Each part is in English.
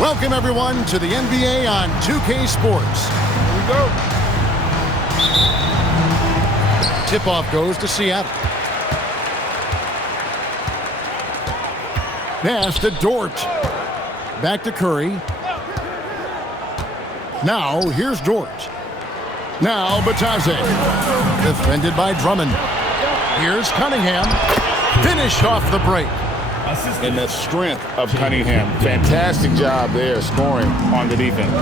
Welcome, everyone, to the NBA on 2K Sports. Here we go. Tip-off goes to Seattle. Pass to Dort. Back to Curry. Now, here's Dort. Now, Batadze. Defended by Drummond. Here's Cunningham. Finished off the break. And the strength of Cunningham. Fantastic job there scoring on the defense.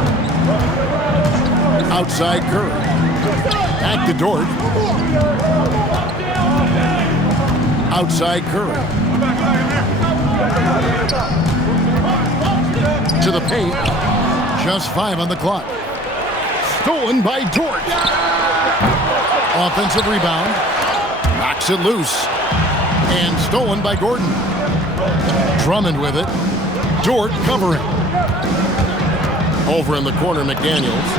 Outside Curry. Back to Dort. Outside Curry. To the paint. Just 5 on the clock. Stolen by Dort. Offensive rebound. Knocks it loose. And stolen by Gordon. Drummond with it. Dort covering. Over in the corner, McDaniels.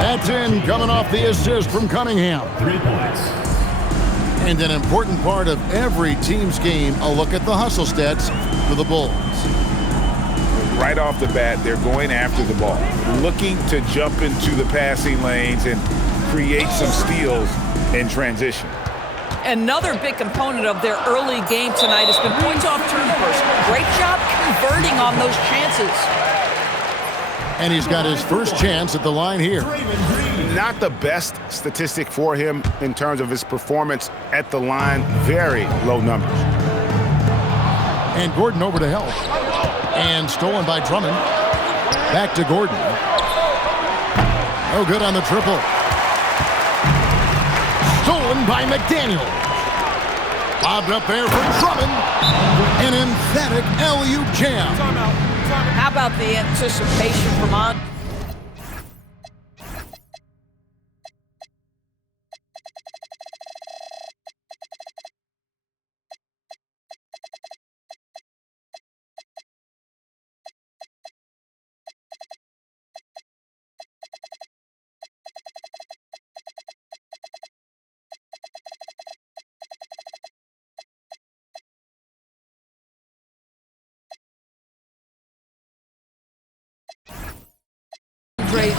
That's in, coming off the assist from Cunningham. 3 points. And an important part of every team's game, a look at the hustle stats for the Bulls. Right off the bat, they're going after the ball, looking to jump into the passing lanes and create some steals in transition. Another big component of their early game tonight has been points off turnovers. Great job converting on those chances. And he's got his first chance at the line here. Not the best statistic for him in terms of his performance at the line. Very low numbers. And Gordon over to help. And stolen by Drummond. Back to Gordon. No good on the triple. Stolen by McDaniel. Bobbed up there for Drummond. An emphatic alley-oop jam. How about the anticipation from on?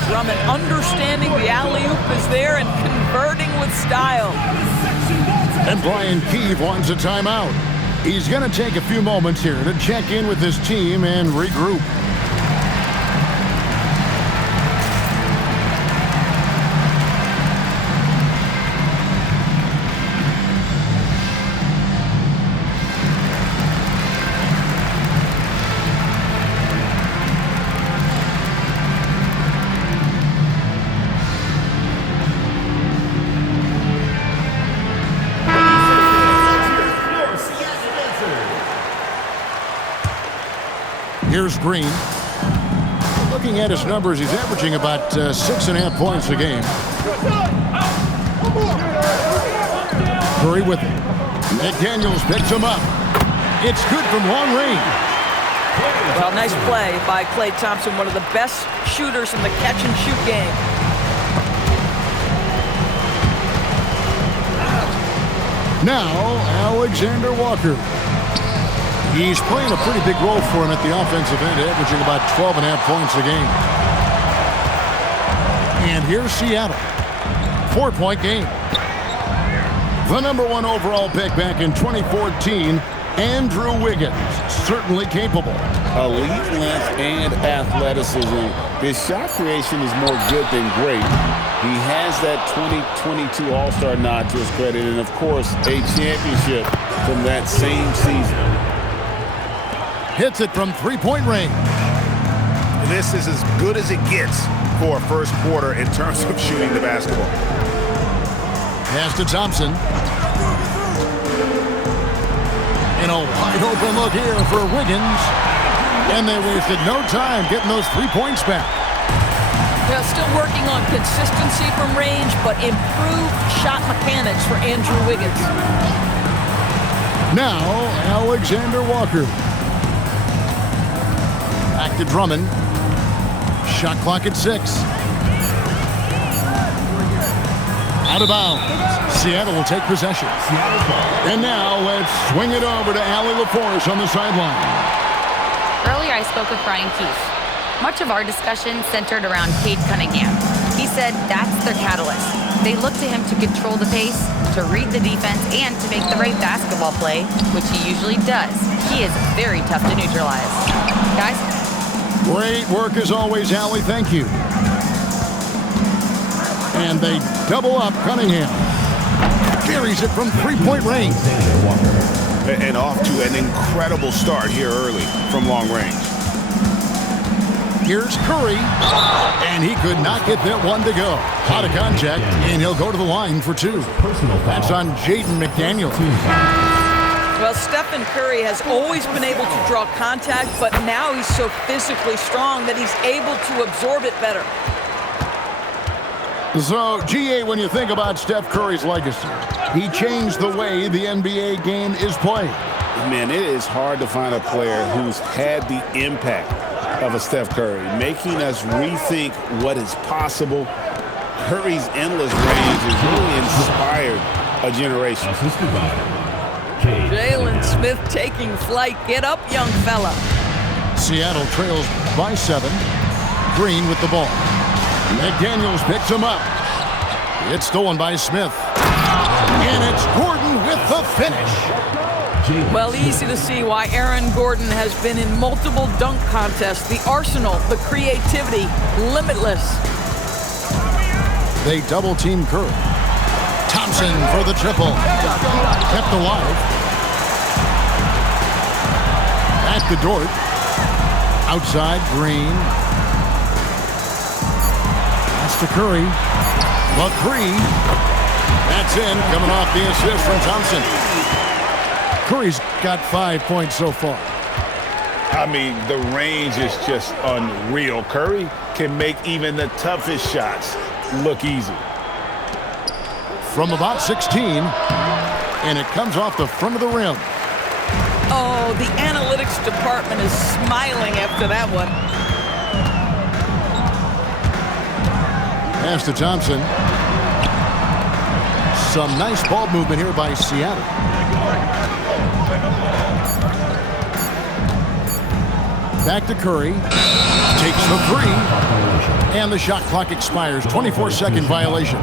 Drummond understanding the alley-oop is there and converting with style. And Brian Keefe wants a timeout. He's going to take a few moments here to check in with his team and regroup. Here's Green. Looking at his numbers, he's averaging about 6.5 points a game. Curry with it. McDaniels picks him up. It's good from long range. Well, nice play by Klay Thompson, one of the best shooters in the catch-and-shoot game. Now, Alexander Walker. He's playing a pretty big role for him at the offensive end, averaging about 12.5 points a game. And here's Seattle. 4-point game. The #1 overall pick back in 2014, Andrew Wiggins, certainly capable. Elite length and athleticism. His shot creation is more good than great. He has that 2022 All-Star nod to his credit, and of course, a championship from that same season. Hits it from 3-point range. This is as good as it gets for a first quarter in terms of shooting the basketball. Pass to Thompson. And a wide open look here for Wiggins. And they wasted no time getting those 3 points back. Yeah, still working on consistency from range, but improved shot mechanics for Andrew Wiggins. Now, Alexander Walker. Back to Drummond. Shot clock at 6. Out of bounds. Seattle will take possession. And now let's swing it over to Allie LaForce on the sideline. Earlier I spoke with Brian Keefe. Much of our discussion centered around Cade Cunningham. He said that's their catalyst. They look to him to control the pace, to read the defense, and to make the right basketball play, which he usually does. He is very tough to neutralize. Guys? Great work as always, Allie. Thank you. And they double up Cunningham. Carries it from three-point range. And off to an incredible start here early from long range. Here's Curry, and he could not get that one to go. Out of contact, and he'll go to the line for two. That's on Jaden McDaniels. Well, Stephen Curry has always been able to draw contact, but now he's so physically strong that he's able to absorb it better. So, GA, when you think about Steph Curry's legacy, he changed the way the NBA game is played. Man, it is hard to find a player who's had the impact of a Steph Curry, making us rethink what is possible. Curry's endless range has really inspired a generation. Jalen Smith taking flight. Get up, young fella. Seattle trails by 7. Green with the ball. McDaniels picks him up. It's stolen by Smith. And it's Gordon with the finish. Well, easy to see why Aaron Gordon has been in multiple dunk contests. The arsenal, the creativity, limitless. They double-team Curry. Thompson for the triple. Kept alive. Back to Dort. Outside, Green. That's to Curry. McCree. That's in, coming off the assist from Thompson. Curry's got 5 points so far. I mean, the range is just unreal. Curry can make even the toughest shots look easy. From about 16, and it comes off the front of the rim. Oh, the analytics department is smiling after that one. Pass to Thompson. Some nice ball movement here by Seattle. Back to Curry. Takes the three. And the shot clock expires. 24-second violation.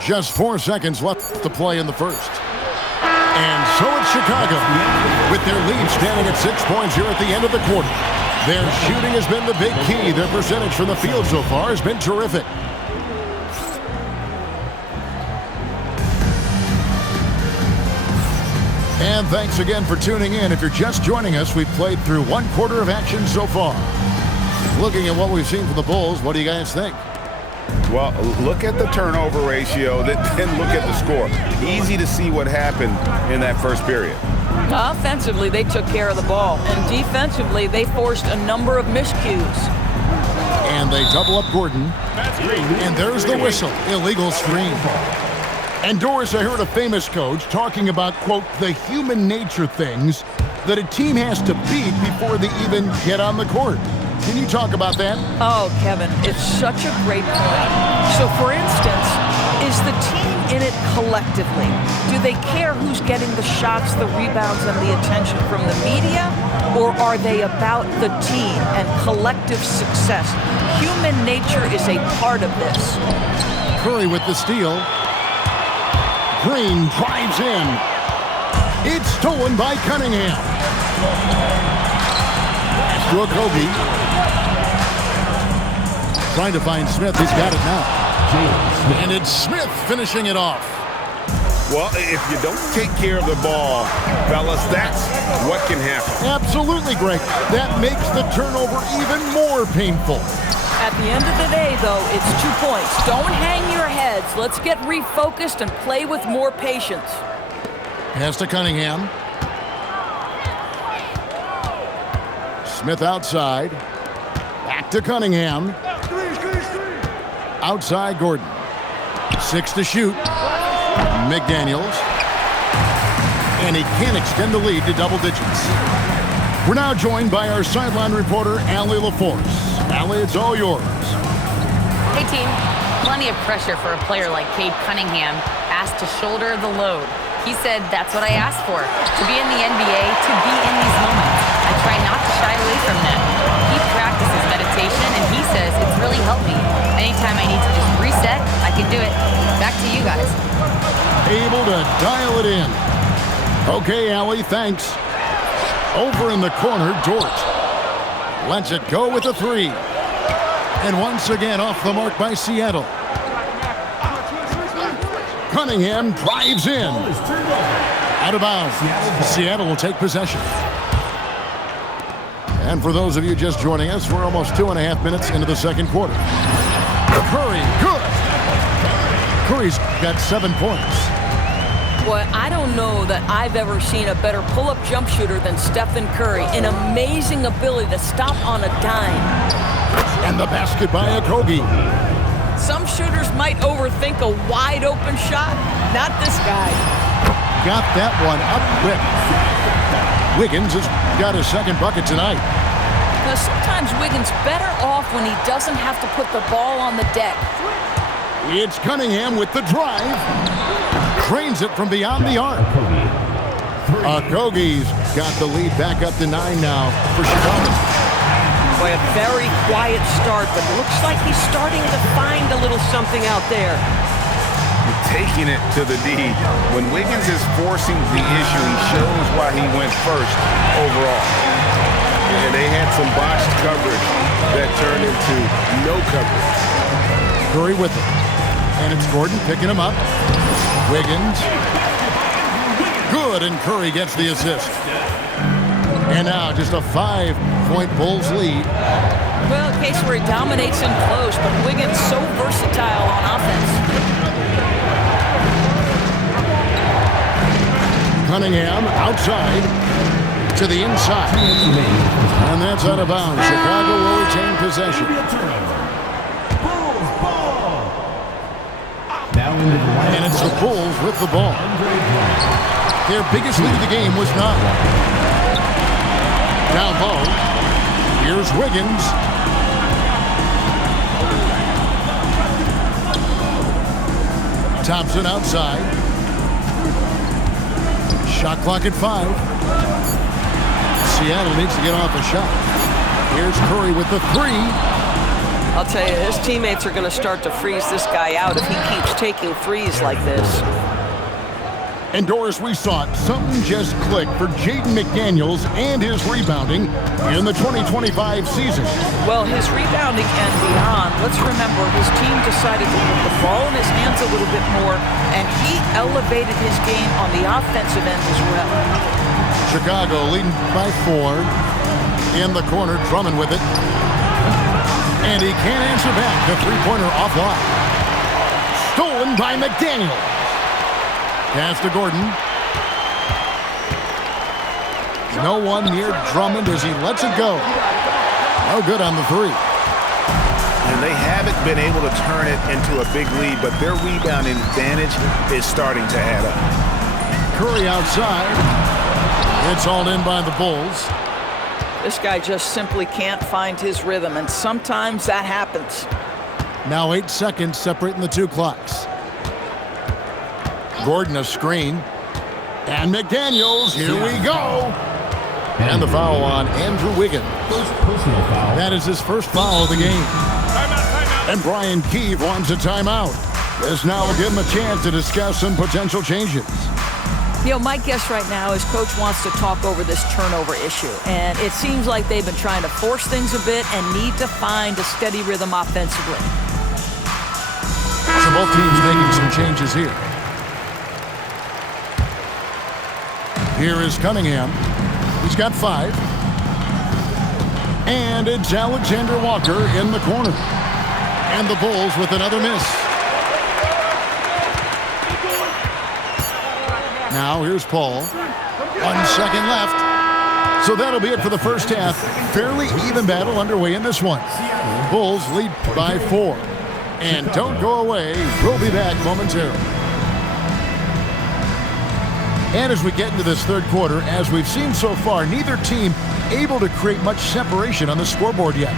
Just 4 seconds left to play in the first. And so it's Chicago with their lead standing at 6 points here at the end of the quarter. Their shooting has been the big key. Their percentage from the field so far has been terrific. And thanks again for tuning in. If you're just joining us, we've played through 1 quarter of action so far. Looking at what we've seen from the Bulls, what do you guys think? Well, look at the turnover ratio, then look at the score. Easy to see what happened in that first period. Offensively, they took care of the ball. And defensively, they forced a number of miscues. And they double up Gordon. And there's the whistle. Illegal screen. And Doris, I heard a famous coach talking about, quote, the human nature things that a team has to beat before they even get on the court. Can you talk about that? Oh, Kevin, it's such a great point. So, for instance, is the team in it collectively? Do they care who's getting the shots, the rebounds, and the attention from the media? Or are they about the team and collective success? Human nature is a part of this. Curry with the steal. Green drives in. It's stolen by Cunningham. To Okogie. Trying to find Smith. He's got it now. And it's Smith finishing it off. Well, if you don't take care of the ball, fellas, that's what can happen. Absolutely, Greg. That makes the turnover even more painful. At the end of the day, though, it's 2 points. Don't hang your heads. Let's get refocused and play with more patience. Pass to Cunningham. Smith outside. Back to Cunningham. Outside Gordon. 6 to shoot. McDaniels. And he can't extend the lead to double digits. We're now joined by our sideline reporter, Allie LaForce. Allie, it's all yours. Hey, team. Plenty of pressure for a player like Cade Cunningham, asked to shoulder the load. He said, that's what I asked for, to be in the NBA, to be in these moments. I try not to shy away to dial it in. Okay, Allie, thanks. Over in the corner, Dort lets it go with a 3. And once again off the mark by Seattle. Cunningham drives in. Out of bounds. Seattle will take possession. And for those of you just joining us, we're almost 2.5 minutes into the second quarter. Curry, good. Curry's got 7 points. Boy, I don't know that I've ever seen a better pull-up jump shooter than Stephen Curry. An amazing ability to stop on a dime. And the basket by Okogie. Some shooters might overthink a wide-open shot. Not this guy. Got that one up quick. Wiggins has got his second bucket tonight. Now, sometimes Wiggins better off when he doesn't have to put the ball on the deck. It's Cunningham with the drive. Trains it from beyond the arc. Okogie's got the lead back up to 9 now for Chicago. Boy, a very quiet start, but looks like he's starting to find a little something out there. Taking it to the D. When Wiggins is forcing the issue, he shows why he went first overall. And they had some botched coverage that turned into no coverage. Curry with it. And it's Gordon picking him up. Wiggins. Good, and Curry gets the assist. And now just a 5-point Bulls lead. Well, a case where he dominates in close, but Wiggins so versatile on offense. Cunningham outside to the inside. And that's out of bounds. Chicago will retain possession. And it's the Bulls with the ball. Their biggest lead of the game was 9. Down low. Here's Wiggins. Thompson outside. Shot clock at 5. Seattle needs to get off a shot. Here's Curry with the 3. I'll tell you, his teammates are going to start to freeze this guy out if he keeps taking threes like this. And Doris, we saw it. Something just clicked for Jaden McDaniels and his rebounding in the 2025 season. Well, his rebounding and beyond, let's remember his team decided to put the ball in his hands a little bit more, and he elevated his game on the offensive end as well. Chicago leading by 4. In the corner, Drummond with it. And he can't answer back. The three-pointer offline. Stolen by McDaniel. Pass to Gordon. No one near Drummond as he lets it go. No good on the 3. And they haven't been able to turn it into a big lead, but their rebounding advantage is starting to add up. Curry outside. It's hauled in by the Bulls. This guy just simply can't find his rhythm, and sometimes that happens. Now 8 seconds separating the 2 clocks. Gordon a screen. And McDaniels, here we go. And the foul on Andrew Wiggins. That is his first foul of the game. And Brian Keefe wants a timeout. This now will give him a chance to discuss some potential changes. You know, my guess right now is Coach wants to talk over this turnover issue. And it seems like they've been trying to force things a bit and need to find a steady rhythm offensively. So both teams making some changes here. Here is Cunningham. He's got 5. And it's Alexander Walker in the corner. And the Bulls with another miss. Now here's Paul. 1 second left. So that'll be it for the first half. Fairly even battle underway in this one. Bulls lead by 4. And don't go away. We'll be back momentarily. And as we get into this third quarter, as we've seen so far, neither team able to create much separation on the scoreboard yet.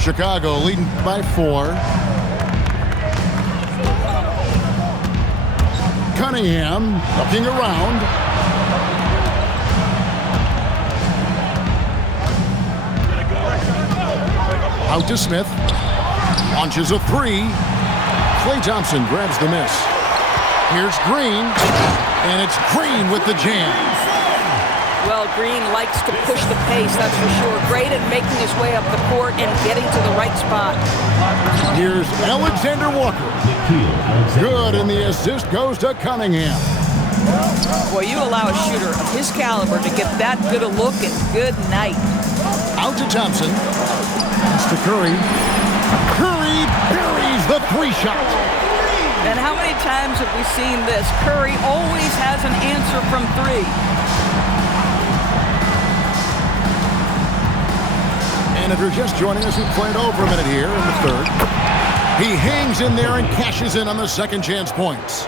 Chicago leading by 4. Cunningham looking around. Out to Smith. Launches a three. Klay Thompson grabs the miss. Here's Green. And it's Green with the jam. Well, Green likes to push the pace, that's for sure. Great at making his way up the court and getting to the right spot. Here's Alexander Walker. Good, and the assist goes to Cunningham. Boy, you allow a shooter of his caliber to get that good a look, and good night. Out to Thompson. Pass to Curry. Curry buries the three shot. And how many times have we seen this? Curry always has an answer from three. And if you're just joining us, we've played over a minute here in the third. He hangs in there and cashes in on the second chance points.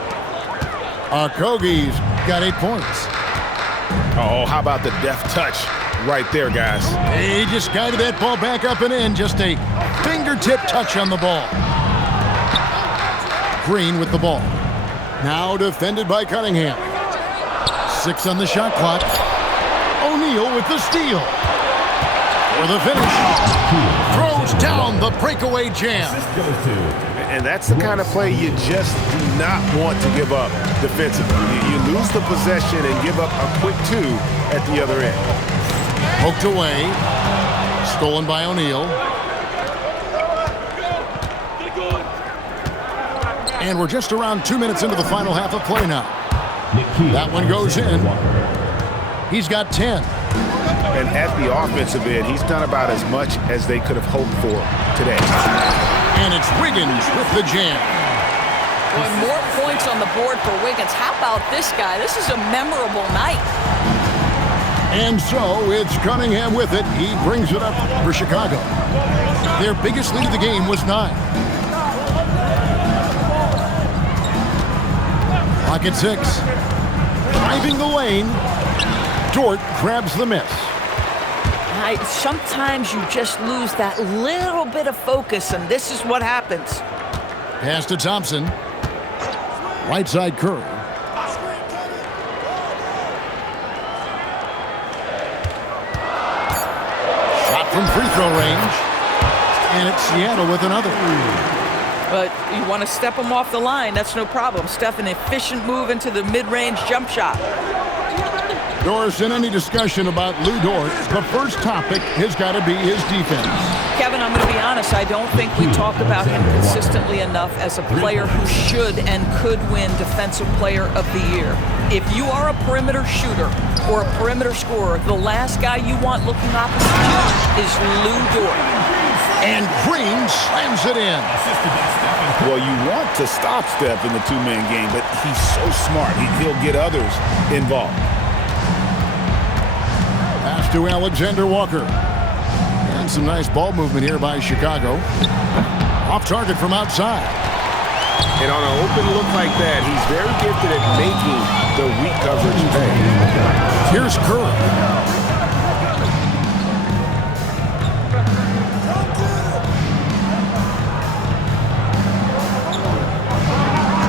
Okogie's got 8 points. Oh, how about the deft touch right there, guys? He just guided that ball back up and in. Just a fingertip touch on the ball. Green with the ball. Now defended by Cunningham. 6 on the shot clock. O'Neal with the steal. For the finish. Throws down the breakaway jam. And that's the kind of play you just do not want to give up defensively. You lose the possession and give up a quick 2 at the other end. Poked away. Stolen by O'Neal. And we're just around 2 minutes into the final half of play now. That one goes in. He's got 10. And at the offensive end, he's done about as much as they could have hoped for today. And it's Wiggins with the jam. Boy, more points on the board for Wiggins. How about this guy? This is a memorable night. And so it's Cunningham with it. He brings it up for Chicago. Their biggest lead of the game was 9. Clock at 6. Driving the lane. Dort grabs the miss. Sometimes you just lose that little bit of focus, and this is what happens. Pass to Thompson. Right side Curry. Shot from free throw range. And it's Seattle with another. But you want to step him off the line, that's no problem. Steph, an efficient move into the mid-range jump shot. Doris, in any discussion about Lou Dort, the first topic has got to be his defense. Kevin, I'm going to be honest. I don't think we talk about him consistently enough as a player who should and could win Defensive Player of the Year. If you are a perimeter shooter or a perimeter scorer, the last guy you want looking opposite you is Lou Dort. And Green slams it in. Well, you want to stop Steph in the two-man game, but he's so smart. He'll get others involved. Pass to Alexander Walker. And some nice ball movement here by Chicago. Off target from outside. And on an open look like that, he's very gifted at making the weak coverage pay. Here's Curry.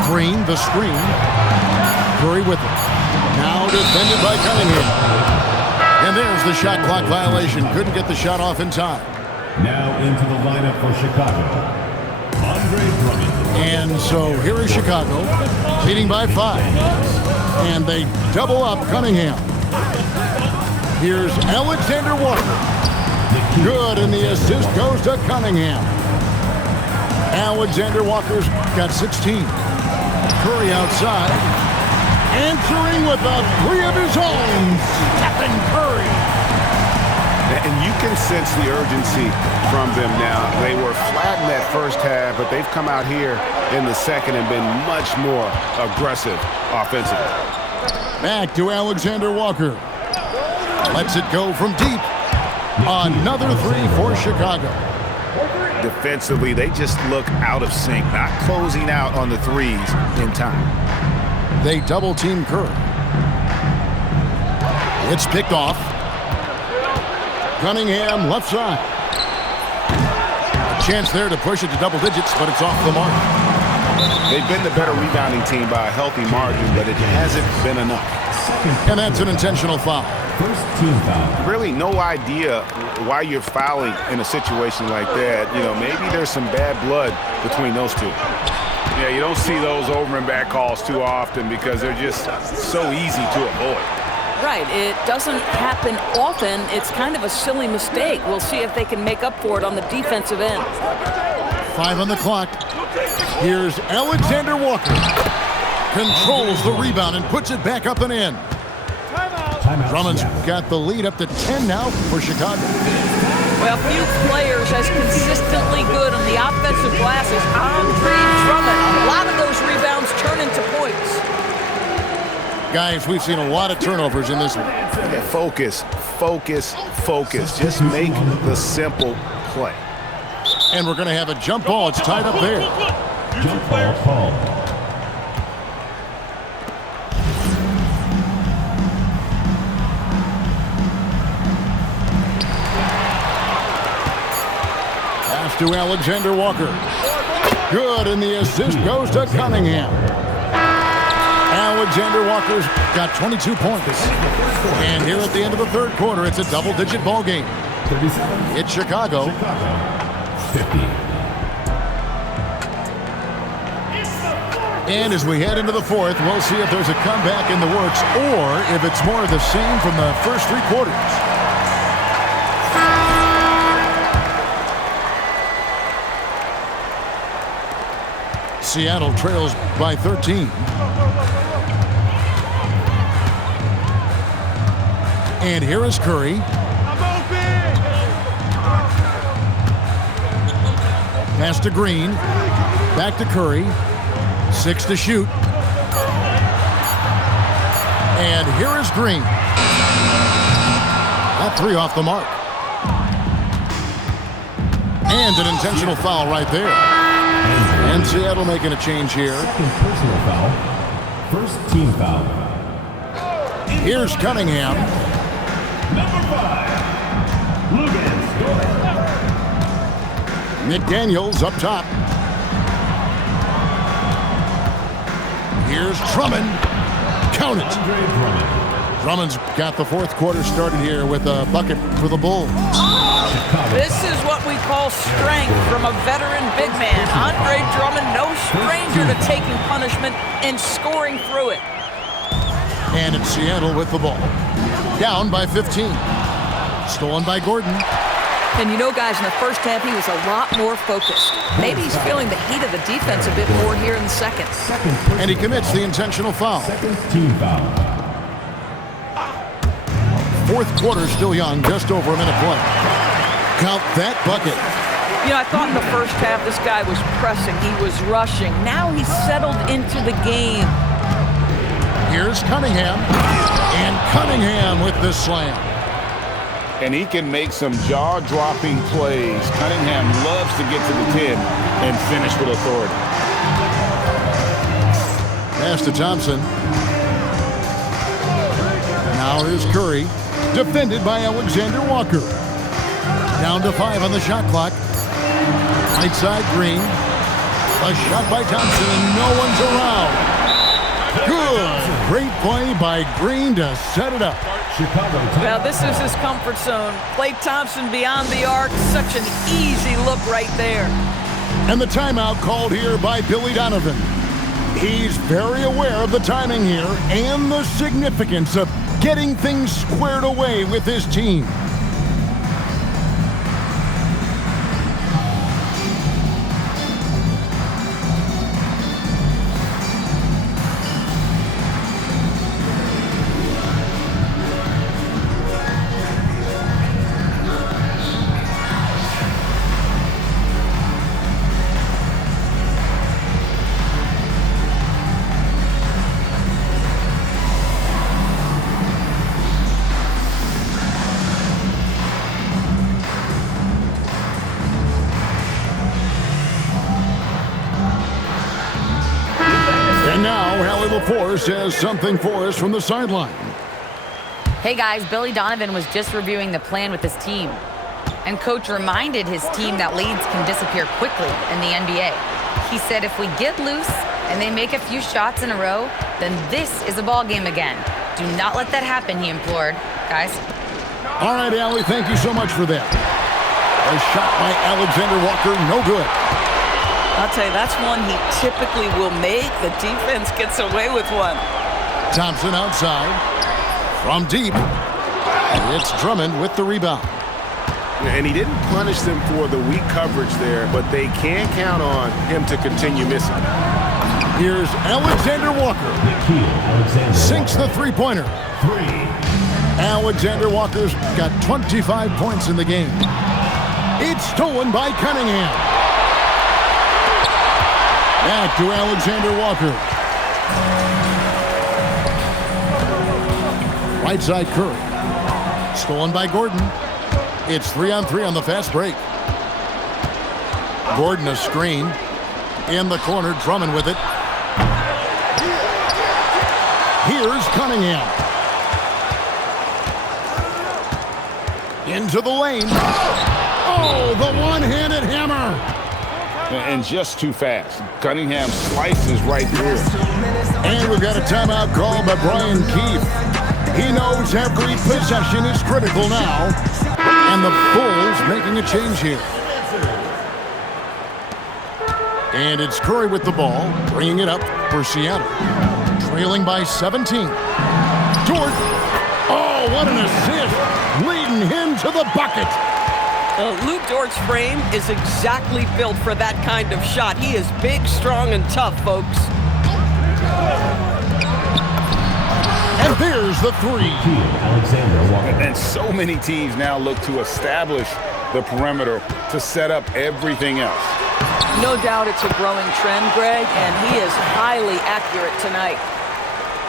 Green, the screen. Curry with it. Now defended by Cunningham. And there's the shot clock violation. Couldn't get the shot off in time. Now into the lineup for Chicago, Andre Drummond. And so here is Chicago, leading by 5. And they double up Cunningham. Here's Alexander Walker. Good, and the assist goes to Cunningham. Alexander Walker's got 16. Curry outside. Answering with a 3 of his own. Stephen Curry. And you can sense the urgency from them now. They were flat in that first half, but they've come out here in the second and been much more aggressive offensively. Back to Alexander Walker. Lets it go from deep. Another 3 for Chicago. Defensively, they just look out of sync, not closing out on the threes in time. They double team Curry. It's picked off. Cunningham left side. A chance there to push it to double digits, but it's off the mark. They've been the better rebounding team by a healthy margin, but it hasn't been enough. And that's an intentional foul. First team foul. Really no idea why you're fouling in a situation like that. You know, maybe there's some bad blood between those two. Yeah, you don't see those over and back calls too often because they're just so easy to avoid. Right, it doesn't happen often. It's kind of a silly mistake. We'll see if they can make up for it on the defensive end. 5 on the clock. Here's Alexander Walker. Controls the rebound and puts it back up and in. Timeout. Drummond's Seattle. got the lead up to 10 now for Chicago. Well, few players as consistently good on the offensive glass as Andre Drummond. A lot of those rebounds turn into points. Guys, we've seen a lot of turnovers in this one. Yeah, focus, focus, focus. Just make the simple play. And we're going to have a jump ball. It's tied up there. Jump ball called. Pass to Alexander Walker. Good, and the assist goes to Cunningham. Alexander Walker's got 22 points. And here at the end of the third quarter, it's a double-digit ball game. 37. It's Chicago. 50. And as we head into the fourth, we'll see if there's a comeback in the works or if it's more of the same from the first 3 quarters. Seattle trails by 13. And here is Curry. Pass to Green. Back to Curry. 6 to shoot. And here is Green. That 3 off the mark. And an intentional foul right there. And Seattle making a change here. Second personal foul. First team foul. Here's Cunningham. Number 5. Lugans. McDaniels up top. Here's Drummond. Count it. Andre Drummond. Drummond's got the fourth quarter started here with a bucket for the Bulls. This is what we call strength from a veteran big man. Andre Drummond, no stranger to taking punishment and scoring through it. And it's Seattle with the ball. Down by 15. Stolen by Gordon. And you know, guys, in the first half, he was a lot more focused. Maybe he's feeling the heat of the defense a bit more here in the second. And he commits the intentional foul. Second team foul. Fourth quarter still young, just over a minute play. Count that bucket. You know, I thought in the first half this guy was pressing, he was rushing. Now he's settled into the game. Here's Cunningham. And Cunningham with the slam. And he can make some jaw-dropping plays. Cunningham loves to get to the 10 and finish with authority. Pass to Thompson. Now here's Curry. Defended by Alexander Walker. Down to 5 on the shot clock. Right side, Green. A shot by Thompson, and no one's around. Good. Great play by Green to set it up. Chicago. Well, this is his comfort zone. Klay Thompson beyond the arc. Such an easy look right there. And the timeout called here by Billy Donovan. He's very aware of the timing here and the significance of getting things squared away with his team. Force has something for us from the sideline. Hey guys, Billy Donovan was just reviewing the plan with his team. And coach reminded his team that leads can disappear quickly in the NBA. He said if we get loose and they make a few shots in a row, then this is a ball game again. Do not let that happen, he implored. Guys. All right, Allie, thank you so much for that. A shot by Alexander Walker, no good. I'll tell you, that's one he typically will make. The defense gets away with one. Thompson outside. From deep. It's Drummond with the rebound. And he didn't punish them for the weak coverage there, but they can count on him to continue missing. Here's Alexander Walker. Sinks the three-pointer. Alexander Walker's got 25 points in the game. It's stolen by Cunningham. Back to Alexander Walker. Right side Curry. Stolen by Gordon. It's 3-on-3 on the fast break. Gordon a screen. In the corner, Drummond with it. Here's Cunningham. Into the lane. Oh, the one-handed hammer. And just too fast. Cunningham slices right through it. And we've got a timeout called by Brian Keefe. He knows every possession is critical now. And the Bulls making a change here. And it's Curry with the ball, bringing it up for Seattle. Trailing by 17. Dort. Oh, what an assist. Leading him to the bucket. Lou Dort's frame is exactly built for that kind of shot. He is big, strong, and tough, folks. And there's the three. And so many teams now look to establish the perimeter to set up everything else. No doubt it's a growing trend, Greg, and he is highly accurate tonight.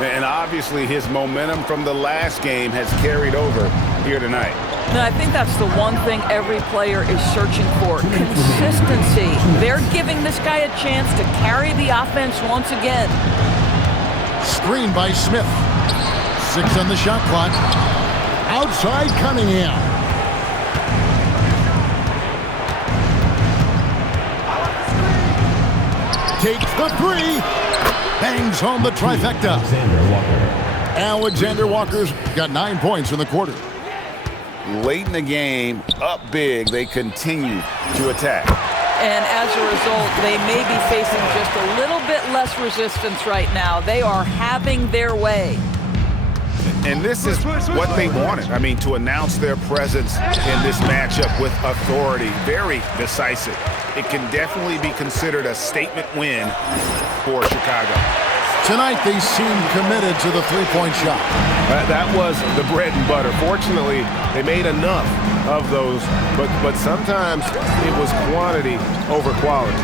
And obviously his momentum from the last game has carried over here tonight. No, I think that's the one thing every player is searching for, consistency. They're giving this guy a chance to carry the offense once again. Screen by Smith. 6 on the shot clock. Outside Cunningham. Takes the three. Bangs home the trifecta. Alexander Walker's got 9 points in the quarter. Late in the game, up big, they continue to attack. And as a result, they may be facing just a little bit less resistance right now. They are having their way. And this is what they wanted. I mean, to announce their presence in this matchup with authority. Very decisive. It can definitely be considered a statement win for Chicago. Tonight, they seem committed to the three-point shot. That was the bread and butter. Fortunately, they made enough of those, but sometimes it was quantity over quality.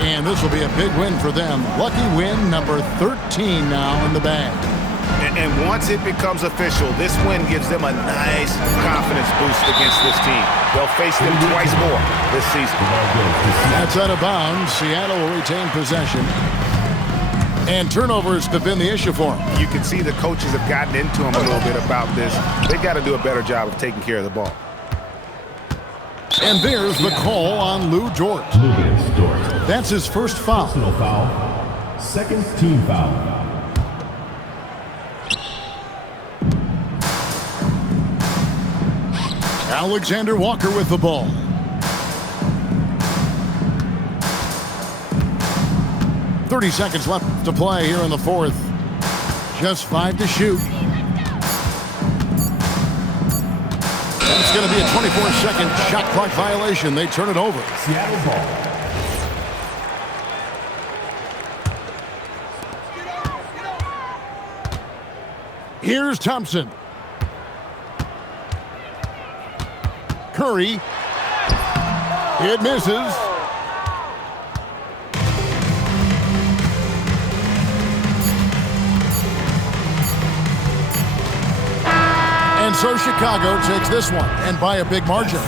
And this will be a big win for them. Lucky win number 13 now in the bag. And once it becomes official, this win gives them a nice confidence boost against this team. They'll face them twice more this season. That's out of bounds. Seattle will retain possession. And turnovers have been the issue for them. You can see the coaches have gotten into them a little bit about this. They've got to do a better job of taking care of the ball. And there's the call on Lou Dort. That's his first foul. Second team foul. Alexander Walker with the ball. .30 seconds left to play here in the fourth. Just 5 to shoot. And it's going to be a 24-second shot clock violation. They turn it over. Seattle ball. Here's Thompson. Curry. It misses. And so Chicago takes this one, and by a big margin.